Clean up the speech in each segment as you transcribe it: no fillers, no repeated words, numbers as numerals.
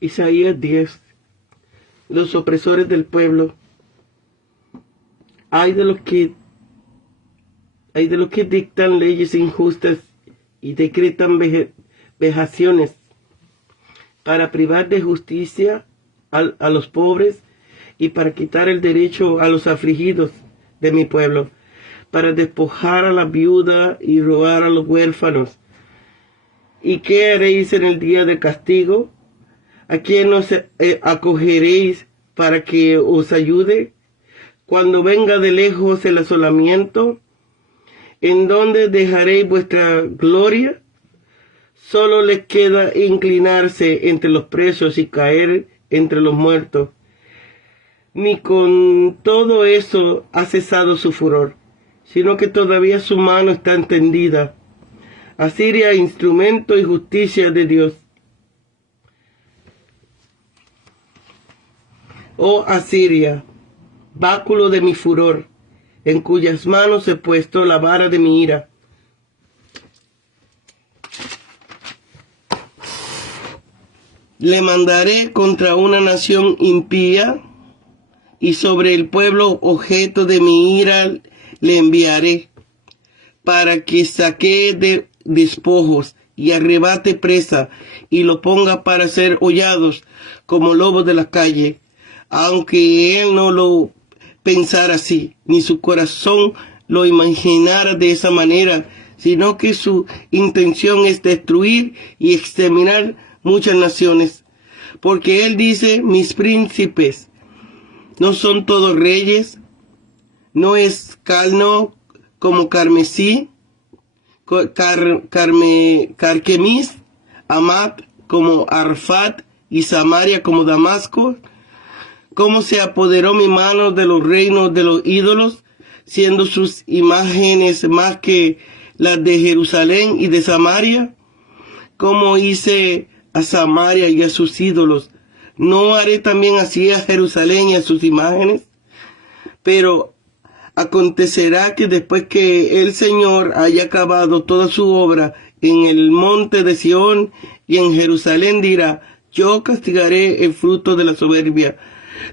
Isaías 10. Los opresores del pueblo. Hay de los que dictan leyes injustas y decretan vejaciones para privar de justicia a los pobres y para quitar el derecho a los afligidos de mi pueblo, para despojar a la viuda y robar a los huérfanos. ¿Y qué haréis en el día de castigo? ¿A quién os acogeréis para que os ayude? Cuando venga de lejos el asolamiento, ¿en dónde dejaréis vuestra gloria? Solo les queda inclinarse entre los presos y caer entre los muertos. Ni con todo eso ha cesado su furor, sino que todavía su mano está extendida. Asiria, instrumento y justicia de Dios. Oh Asiria, báculo de mi furor, en cuyas manos he puesto la vara de mi ira. Le mandaré contra una nación impía, y sobre el pueblo objeto de mi ira le enviaré, para que saquee de despojos y arrebate presa, y lo ponga para ser hollados como lobos de la calle, aunque él no lo pensara así, ni su corazón lo imaginara de esa manera, sino que su intención es destruir y exterminar muchas naciones. Porque él dice, mis príncipes no son todos reyes, no es Calno como Carmesí, Carquemis, Amat como Arfat y Samaria como Damasco. ¿Cómo se apoderó mi mano de los reinos de los ídolos, siendo sus imágenes más que las de Jerusalén y de Samaria? ¿Cómo hice a Samaria y a sus ídolos? ¿No haré también así a Jerusalén y a sus imágenes? Pero acontecerá que después que el Señor haya acabado toda su obra en el monte de Sión y en Jerusalén, dirá, yo castigaré el fruto de la soberbia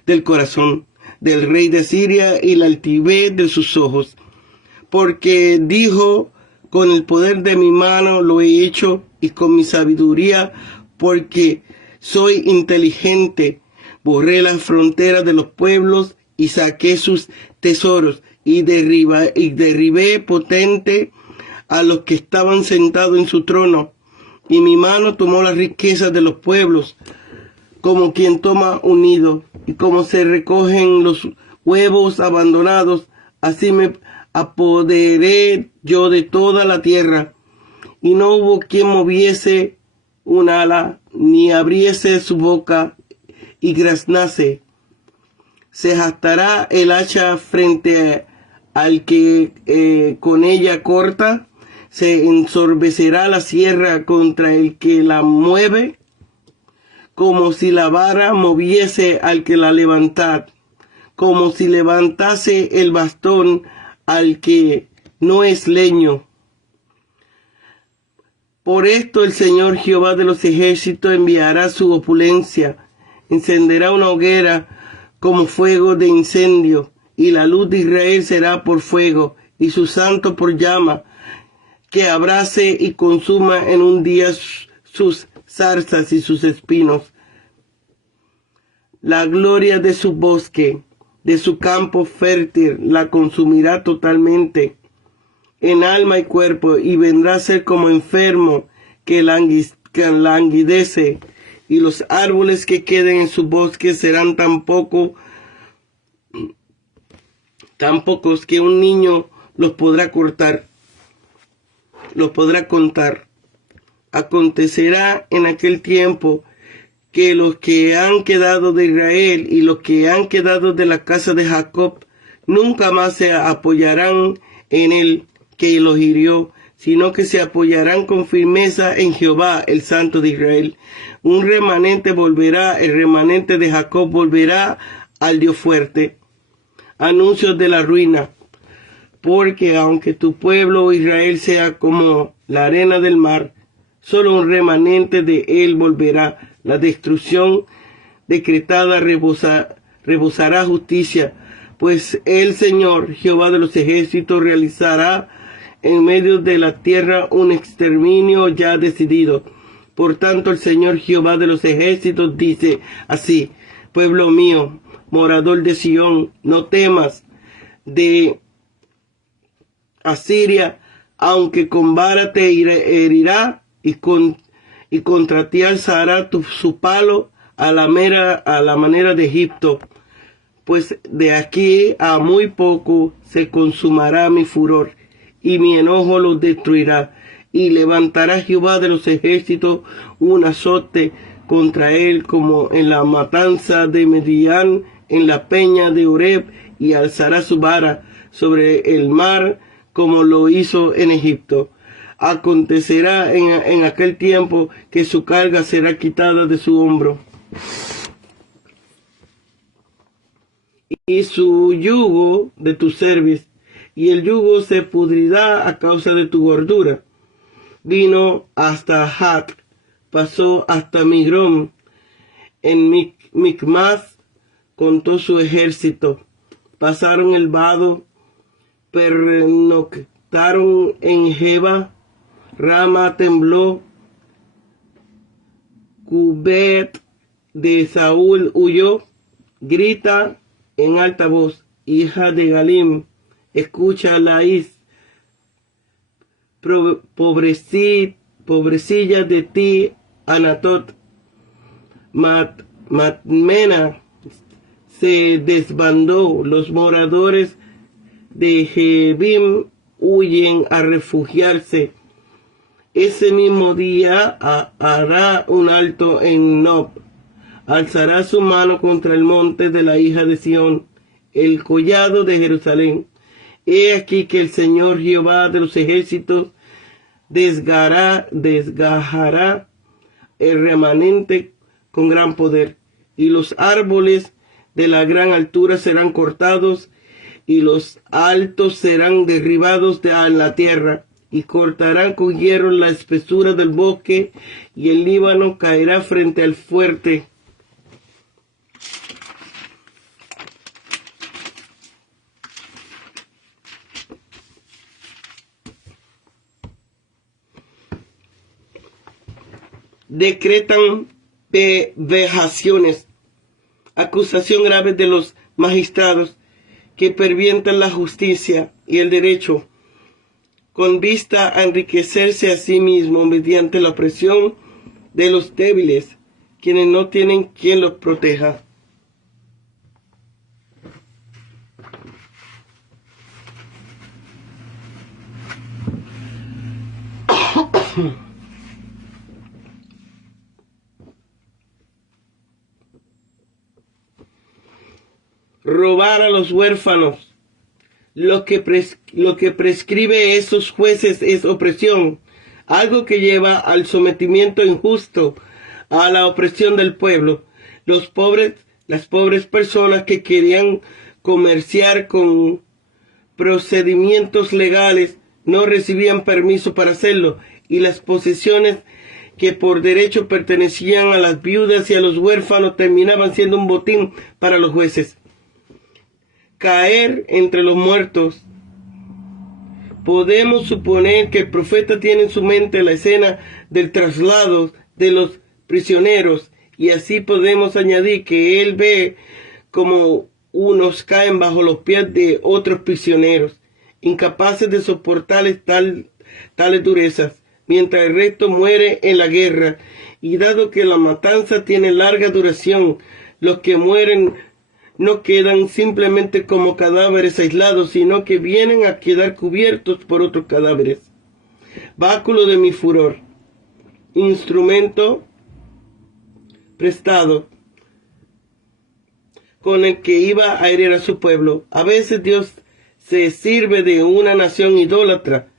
del corazón del rey de Asiria y la altivez de sus ojos, porque dijo, con el poder de mi mano lo he hecho, y con mi sabiduría, porque soy inteligente, borré las fronteras de los pueblos y saqué sus tesoros, y derribé potente a los que estaban sentados en su trono, y mi mano tomó las riquezas de los pueblos, como quien toma un nido, y como se recogen los huevos abandonados, así me apoderé yo de toda la tierra, y no hubo quien moviese un ala, ni abriese su boca, y graznase. Se jactará el hacha frente al que con ella corta, se ensorbecerá la sierra contra el que la mueve, como si la vara moviese al que la levantara, como si levantase el bastón al que no es leño. Por esto el Señor Jehová de los ejércitos enviará su opulencia, encenderá una hoguera como fuego de incendio, y la luz de Israel será por fuego, y su santo por llama, que abrace y consuma en un día sus zarzas y sus espinos. La gloria de su bosque, de su campo fértil, la consumirá totalmente, en alma y cuerpo, y vendrá a ser como enfermo que languidece, y los árboles que queden en su bosque serán tan pocos que un niño los podrá contar. Acontecerá en aquel tiempo que los que han quedado de Israel y los que han quedado de la casa de Jacob nunca más se apoyarán en el que los hirió, sino que se apoyarán con firmeza en Jehová, el Santo de Israel. Un remanente volverá, el remanente de Jacob volverá al Dios fuerte. Anuncios de la ruina. Porque aunque tu pueblo Israel sea como la arena del mar, solo un remanente de él volverá, La destrucción decretada rebosará justicia, pues el Señor, Jehová de los ejércitos, realizará en medio de la tierra un exterminio ya decidido. Por tanto, el Señor, Jehová de los ejércitos, dice así: pueblo mío, morador de Sión, no temas de Asiria, aunque con vara te herirá y contra ti alzará su palo a la manera de Egipto. Pues de aquí a muy poco se consumará mi furor, y mi enojo los destruirá, y levantará Jehová de los ejércitos un azote contra él, como en la matanza de Midian, en la peña de Oreb, y alzará su vara sobre el mar, como lo hizo en Egipto. Acontecerá en aquel tiempo que su carga será quitada de su hombro, y su yugo de tu cerviz, y el yugo se pudrirá a causa de tu gordura. Vino hasta Hat, pasó hasta Migrón, en Micmas contó su ejército. Pasaron el vado, pernoctaron en Jeba, Rama tembló, Cubet de Saúl huyó. Grita en alta voz, hija de Galim, escucha Laís, pobrecilla de ti, Anatot. Matmena se desbandó, los moradores de Jebim huyen a refugiarse. Ese mismo día hará un alto en Nob, alzará su mano contra el monte de la hija de Sión, el collado de Jerusalén. He aquí que el Señor Jehová de los ejércitos desgajará el remanente con gran poder, y los árboles de la gran altura serán cortados, y los altos serán derribados en la tierra, y cortarán con hierro la espesura del bosque, y el Líbano caerá frente al fuerte. Decretan vejaciones, acusación grave de los magistrados que pervientan la justicia y el derecho, con vista a enriquecerse a sí mismo mediante la opresión de los débiles, quienes no tienen quien los proteja. Robar a los huérfanos. Lo que prescribe esos jueces es opresión, algo que lleva al sometimiento injusto, a la opresión del pueblo. Las pobres personas que querían comerciar con procedimientos legales no recibían permiso para hacerlo, y las posesiones que por derecho pertenecían a las viudas y a los huérfanos terminaban siendo un botín para los jueces. Caer entre los muertos. Podemos suponer que el profeta tiene en su mente la escena del traslado de los prisioneros, y así podemos añadir que él ve como unos caen bajo los pies de otros prisioneros, incapaces de soportar tales durezas, mientras el resto muere en la guerra. Y dado que la matanza tiene larga duración, los que mueren no quedan simplemente como cadáveres aislados, sino que vienen a quedar cubiertos por otros cadáveres. Báculo de mi furor, instrumento prestado con el que iba a herir a su pueblo. A veces Dios se sirve de una nación idólatra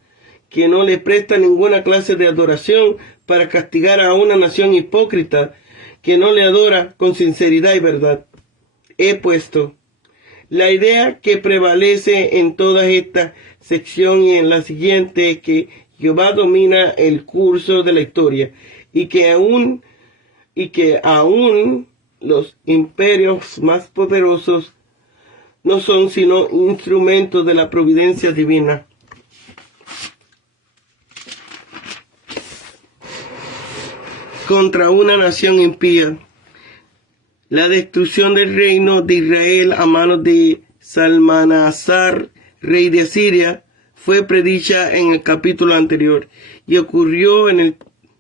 que no le presta ninguna clase de adoración para castigar a una nación hipócrita que no le adora con sinceridad y verdad. He puesto la idea que prevalece en toda esta sección y en la siguiente es que Jehová domina el curso de la historia, y que aún y que aún los imperios más poderosos no son sino instrumentos de la providencia divina. Contra una nación impía. La destrucción del reino de Israel a manos de Salmanasar, rey de Asiria, fue predicha en el capítulo anterior y ocurrió en el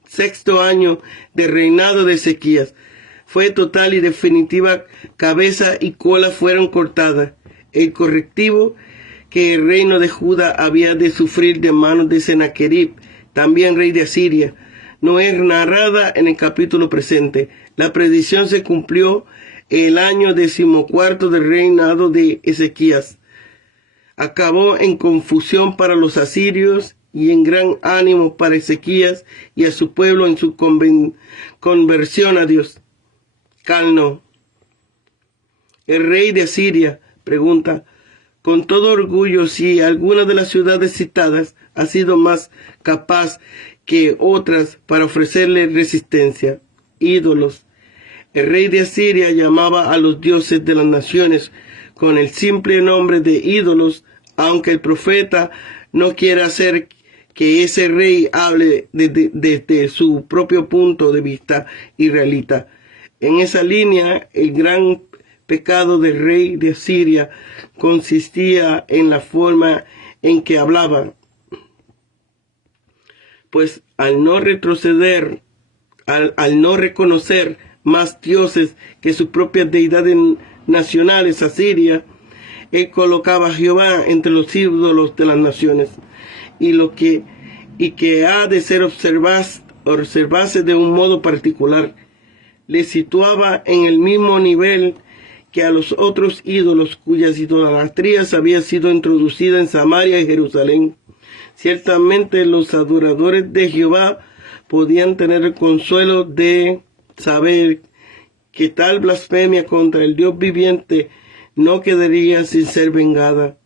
6º año de reinado de Ezequías. Fue total y definitiva, cabeza y cola fueron cortadas. El correctivo que el reino de Judá había de sufrir de manos de Sennacherib, también rey de Asiria, no es narrada en el capítulo presente. La predicción se cumplió el año 14 del reinado de Ezequías. Acabó en confusión para los asirios y en gran ánimo para Ezequías y a su pueblo en su conversión a Dios. Calno, el rey de Asiria, pregunta con todo orgullo si alguna de las ciudades citadas ha sido más capaz que otras para ofrecerle resistencia. Ídolos. El rey de Asiria llamaba a los dioses de las naciones con el simple nombre de ídolos, aunque el profeta no quiere hacer que ese rey hable desde su propio punto de vista israelita. En esa línea, el gran pecado del rey de Asiria consistía en la forma en que hablaba, pues al no retroceder, al no reconocer más dioses que sus propias deidades nacionales, Asiria, él colocaba a Jehová entre los ídolos de las naciones, y que ha de ser observarse de un modo particular. Le situaba en el mismo nivel que a los otros ídolos cuyas idolatrías había sido introducida en Samaria y Jerusalén. Ciertamente los adoradores de Jehová podían tener el consuelo de saber que tal blasfemia contra el Dios viviente no quedaría sin ser vengada.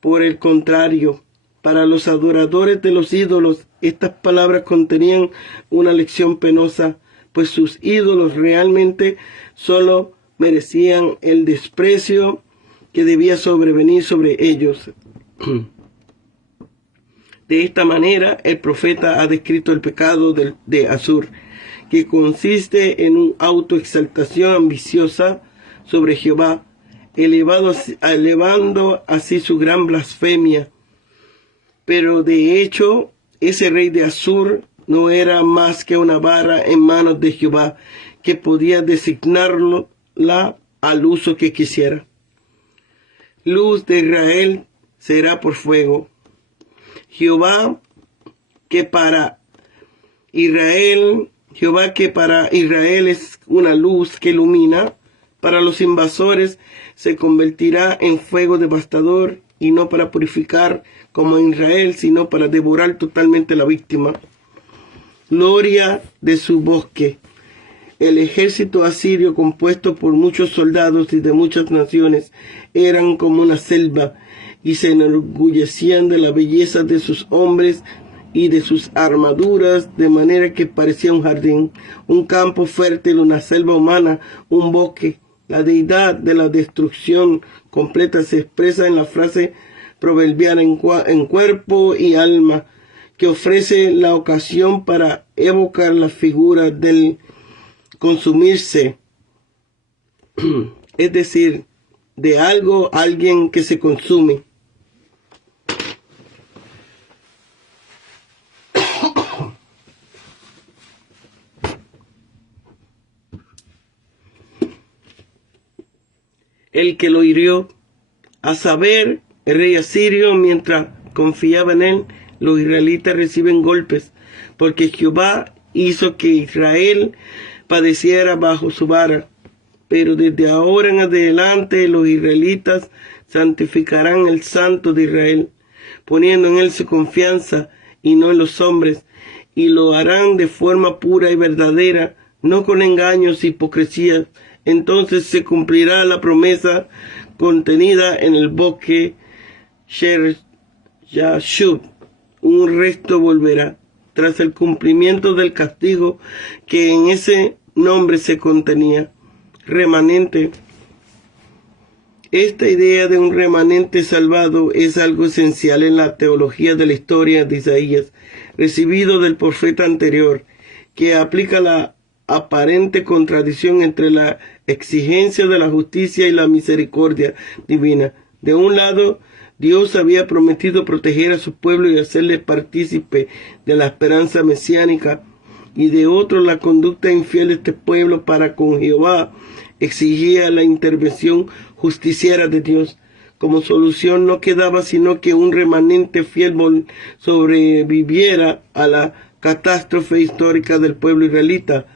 Por el contrario, para los adoradores de los ídolos, estas palabras contenían una lección penosa, pues sus ídolos realmente solo merecían el desprecio que debía sobrevenir sobre ellos. De esta manera, el profeta ha descrito el pecado de Asur, que consiste en una autoexaltación ambiciosa sobre Jehová, elevando así su gran blasfemia. Pero de hecho, ese rey de Asur no era más que una vara en manos de Jehová, que podía designarla al uso que quisiera. Luz de Israel será por fuego. Jehová que para Israel es una luz que ilumina, para los invasores se convertirá en fuego devastador, y no para purificar como en Israel, sino para devorar totalmente la víctima. Gloria de su bosque. El ejército asirio, compuesto por muchos soldados y de muchas naciones, eran como una selva, y se enorgullecían de la belleza de sus hombres y de sus armaduras, de manera que parecía un jardín, un campo fértil, una selva humana, un bosque. La deidad de la destrucción completa se expresa en la frase proverbial en cuerpo y alma, que ofrece la ocasión para evocar la figura del consumirse, es decir, de alguien que se consume. El que lo hirió, a saber, el rey asirio, mientras confiaba en él, los israelitas reciben golpes, porque Jehová hizo que Israel padeciera bajo su vara. Pero desde ahora en adelante los israelitas santificarán el Santo de Israel, poniendo en él su confianza y no en los hombres, y lo harán de forma pura y verdadera, no con engaños y hipocresías. Entonces se cumplirá la promesa contenida en el bosque Sher Yashub. Un resto volverá tras el cumplimiento del castigo que en ese nombre se contenía. Remanente. Esta idea de un remanente salvado es algo esencial en la teología de la historia de Isaías, recibido del profeta anterior, que aplica la aparente contradicción entre la exigencia de la justicia y la misericordia divina. De un lado, Dios había prometido proteger a su pueblo y hacerle partícipe de la esperanza mesiánica, y de otro, la conducta infiel de este pueblo para con Jehová exigía la intervención justiciera de Dios. Como solución no quedaba sino que un remanente fiel sobreviviera a la catástrofe histórica del pueblo israelita,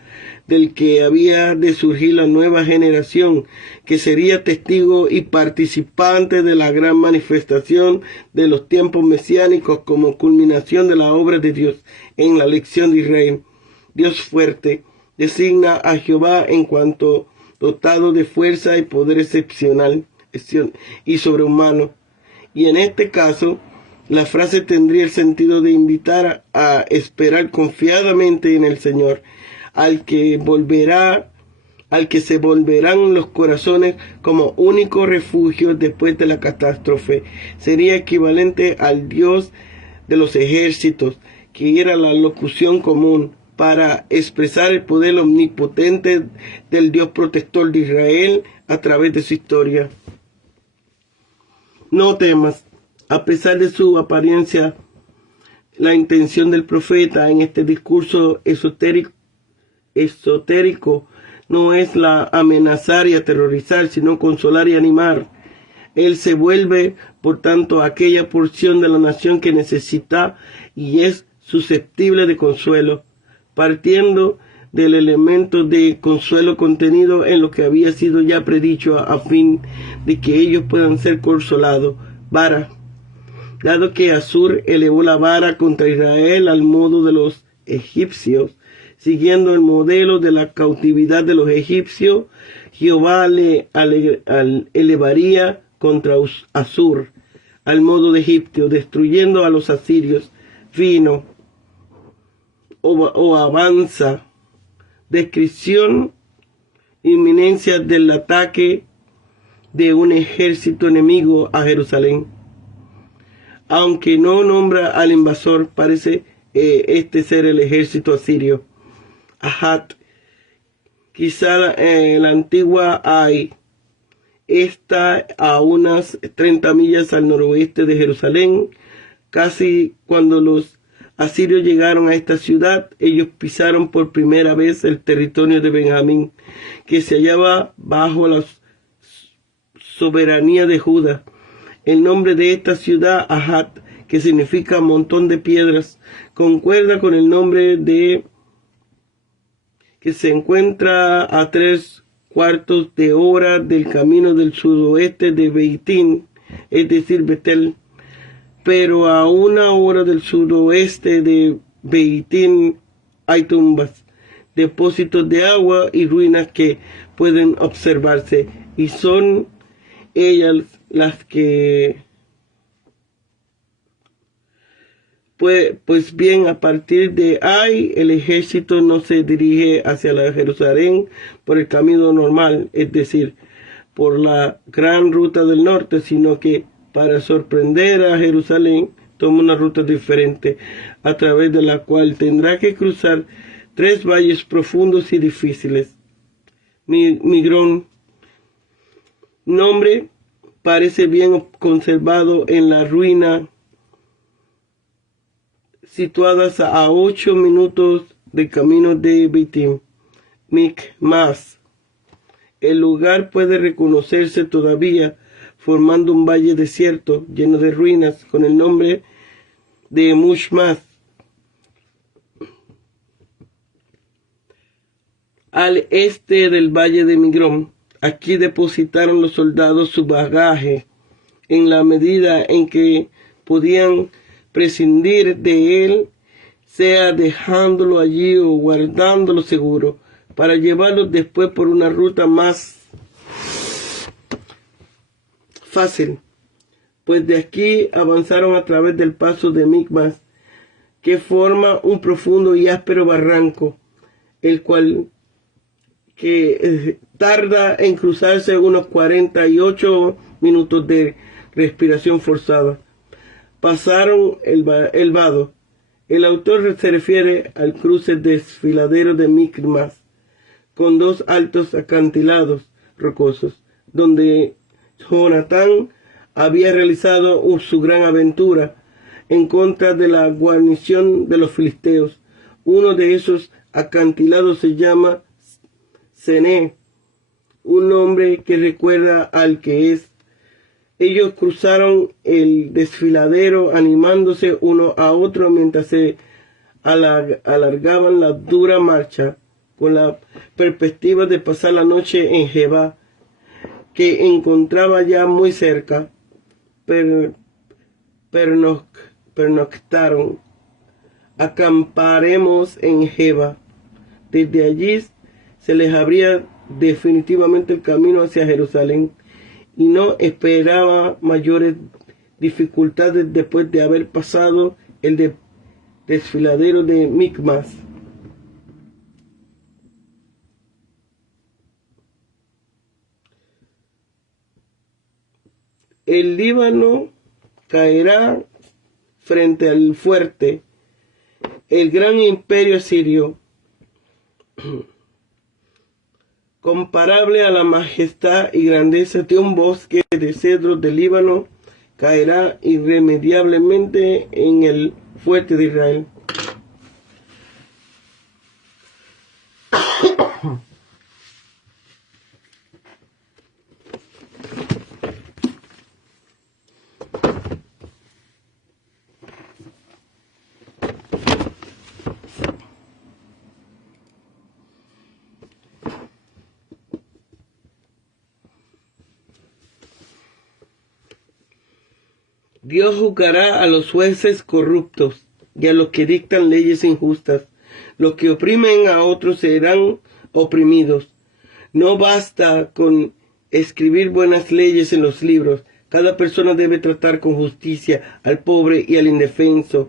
del que había de surgir la nueva generación, que sería testigo y participante de la gran manifestación de los tiempos mesiánicos como culminación de la obra de Dios en la elección de Israel. Dios fuerte designa a Jehová en cuanto dotado de fuerza y poder excepcional y sobrehumano. Y en este caso, la frase tendría el sentido de invitar a esperar confiadamente en el Señor, al que se volverán los corazones como único refugio después de la catástrofe. Sería equivalente al Dios de los ejércitos, que era la locución común para expresar el poder omnipotente del Dios protector de Israel a través de su historia. No temas, a pesar de su apariencia, la intención del profeta en este discurso esotérico no es la amenazar y aterrorizar, sino consolar y animar. Él se vuelve, por tanto, aquella porción de la nación que necesita y es susceptible de consuelo, partiendo del elemento de consuelo contenido en lo que había sido ya predicho a fin de que ellos puedan ser consolados. Vara. Dado que Asur elevó la vara contra Israel al modo de los egipcios, siguiendo el modelo de la cautividad de los egipcios, Jehová le elevaría contra Asur al modo de Egipto, destruyendo a los asirios. Vino o avanza. Descripción, inminencia del ataque de un ejército enemigo a Jerusalén. Aunque no nombra al invasor, parece este ser el ejército asirio. Ahat, quizá la antigua Ai, está a unas 30 millas al noroeste de Jerusalén. Casi cuando los asirios llegaron a esta ciudad, ellos pisaron por primera vez el territorio de Benjamín, que se hallaba bajo la soberanía de Judá. El nombre de esta ciudad, Ahat, que significa montón de piedras, concuerda con el nombre de que se encuentra a 3/4 de hora del camino del sudoeste de Beitín, es decir, Betel. Pero a 1 hora del sudoeste de Beitín hay tumbas, depósitos de agua y ruinas que pueden observarse, y son ellas las que pues bien, a partir de ahí el ejército no se dirige hacia la Jerusalén por el camino normal, es decir, por la gran ruta del norte, sino que para sorprender a Jerusalén toma una ruta diferente, a través de la cual tendrá que cruzar 3 valles profundos y difíciles. Migrón, nombre, parece bien conservado en la ruina, situadas a 8 minutos de camino de Beitín. Micmas, el lugar puede reconocerse todavía formando un valle desierto lleno de ruinas con el nombre de Mushmas. Al este del valle de Migrón, aquí depositaron los soldados su bagaje en la medida en que podían prescindir de él, sea dejándolo allí o guardándolo seguro, para llevarlo después por una ruta más fácil, pues de aquí avanzaron a través del paso de Micmas, que forma un profundo y áspero barranco, el cual que tarda en cruzarse unos 48 minutos de respiración forzada. Pasaron el vado. El autor se refiere al cruce desfiladero de Micmas, con dos altos acantilados rocosos, donde Jonatán había realizado su gran aventura en contra de la guarnición de los filisteos. Uno de esos acantilados se llama Cené, un nombre que recuerda al que es. Ellos cruzaron el desfiladero animándose uno a otro mientras se alargaban la dura marcha, con la perspectiva de pasar la noche en Jeba, que encontraba ya muy cerca. Pernoctaron. Acamparemos en Jeba. Desde allí se les abría definitivamente el camino hacia Jerusalén, y no esperaba mayores dificultades después de haber pasado el desfiladero de Micmas. El Líbano caerá frente al fuerte, el gran imperio asirio, comparable a la majestad y grandeza de un bosque de cedros del Líbano, caerá irremediablemente en el fuerte de Israel. Dios juzgará a los jueces corruptos y a los que dictan leyes injustas. Los que oprimen a otros serán oprimidos. No basta con escribir buenas leyes en los libros. Cada persona debe tratar con justicia al pobre y al indefenso.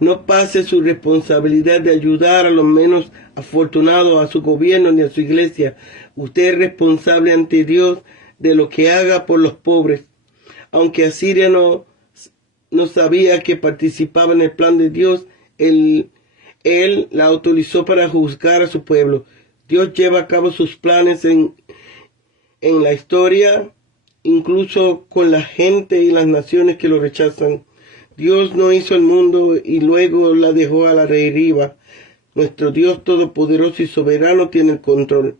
No pase su responsabilidad de ayudar a los menos afortunados, a su gobierno ni a su iglesia. Usted es responsable ante Dios de lo que haga por los pobres. Aunque Asiria no sabía que participaba en el plan de Dios, él la autorizó para juzgar a su pueblo. Dios lleva a cabo sus planes en la historia, incluso con la gente y las naciones que lo rechazan. Dios no hizo el mundo y luego la dejó a la deriva. Nuestro Dios todopoderoso y soberano tiene el control.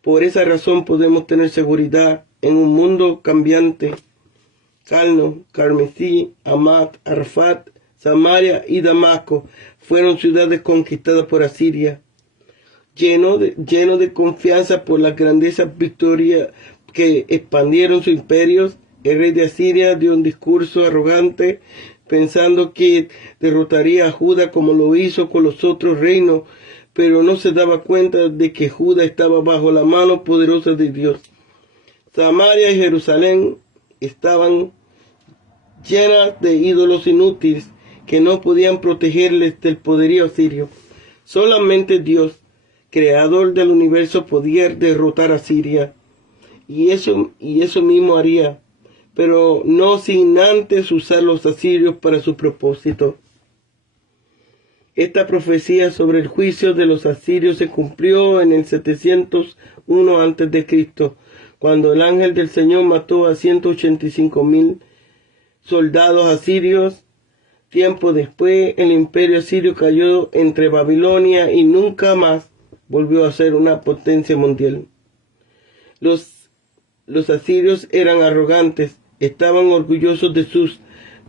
Por esa razón podemos tener seguridad en un mundo cambiante. Calno, Carmesí, Hamat, Arfat, Samaria y Damasco fueron ciudades conquistadas por Asiria. Lleno de confianza por las grandezas victorias que expandieron sus imperios, el rey de Asiria dio un discurso arrogante, pensando que derrotaría a Judá como lo hizo con los otros reinos, pero no se daba cuenta de que Judá estaba bajo la mano poderosa de Dios. Samaria y Jerusalén estaban llenas de ídolos inútiles que no podían protegerles del poderío asirio. Solamente Dios, creador del universo, podía derrotar a Siria, y eso mismo haría, pero no sin antes usar los asirios para su propósito. Esta profecía sobre el juicio de los asirios se cumplió en el 701 a.C., cuando el ángel del Señor mató a 185,000 soldados asirios. Tiempo después, el imperio asirio cayó entre Babilonia y nunca más volvió a ser una potencia mundial. Los asirios eran arrogantes, estaban orgullosos de sus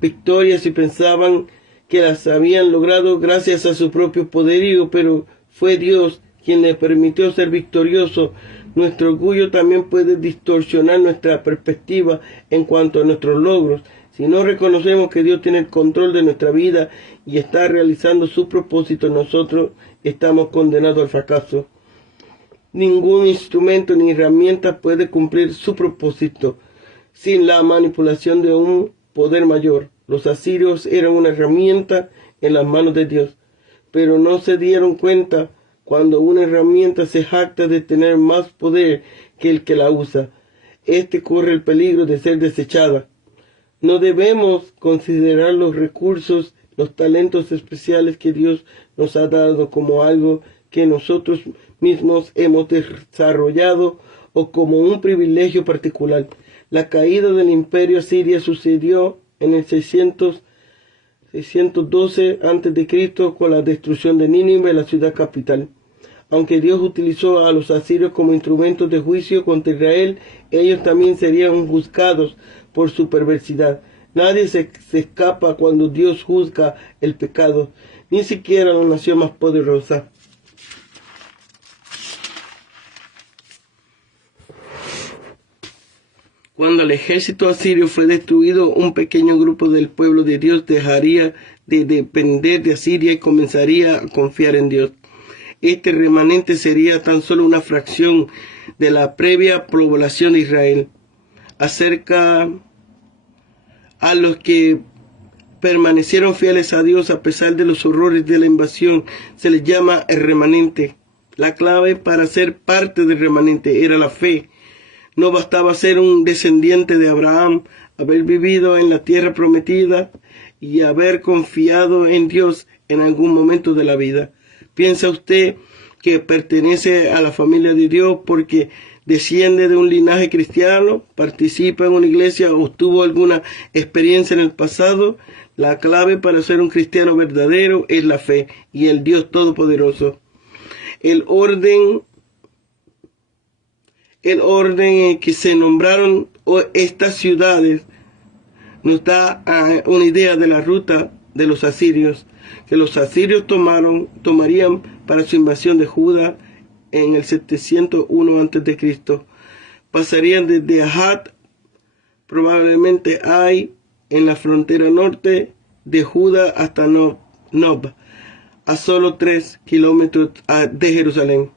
victorias y pensaban que las habían logrado gracias a su propio poderío, pero fue Dios quien les permitió ser victoriosos. Nuestro orgullo también puede distorsionar nuestra perspectiva en cuanto a nuestros logros. Si no reconocemos que Dios tiene el control de nuestra vida y está realizando su propósito, nosotros estamos condenados al fracaso. Ningún instrumento ni herramienta puede cumplir su propósito sin la manipulación de un poder mayor. Los asirios eran una herramienta en las manos de Dios, pero no se dieron cuenta cuando una herramienta se jacta de tener más poder que el que la usa. Este corre el peligro de ser desechada. No debemos considerar los recursos, los talentos especiales que Dios nos ha dado como algo que nosotros mismos hemos desarrollado o como un privilegio particular. La caída del imperio asirio sucedió en el 612 a.C. con la destrucción de Nínive, la ciudad capital. Aunque Dios utilizó a los asirios como instrumentos de juicio contra Israel, ellos también serían juzgados por su perversidad. Nadie se escapa cuando Dios juzga el pecado, ni siquiera la nación más poderosa. Cuando el ejército asirio fue destruido, un pequeño grupo del pueblo de Dios dejaría de depender de Asiria y comenzaría a confiar en Dios. Este remanente sería tan solo una fracción de la previa población de Israel. Acerca a los que permanecieron fieles a Dios a pesar de los horrores de la invasión, se les llama el remanente. La clave para ser parte del remanente era la fe. No bastaba ser un descendiente de Abraham, haber vivido en la tierra prometida y haber confiado en Dios en algún momento de la vida. ¿Piensa usted que pertenece a la familia de Dios porque desciende de un linaje cristiano, participa en una iglesia o tuvo alguna experiencia en el pasado? La clave para ser un cristiano verdadero es la fe y el Dios Todopoderoso. El orden en que se nombraron estas ciudades nos da una idea de la ruta de los asirios, que los asirios tomarían para su invasión de Judá en el 701 a.C. Pasarían desde Ahat, probablemente Ai, en la frontera norte de Judá hasta Nob, a solo 3 kilómetros de Jerusalén.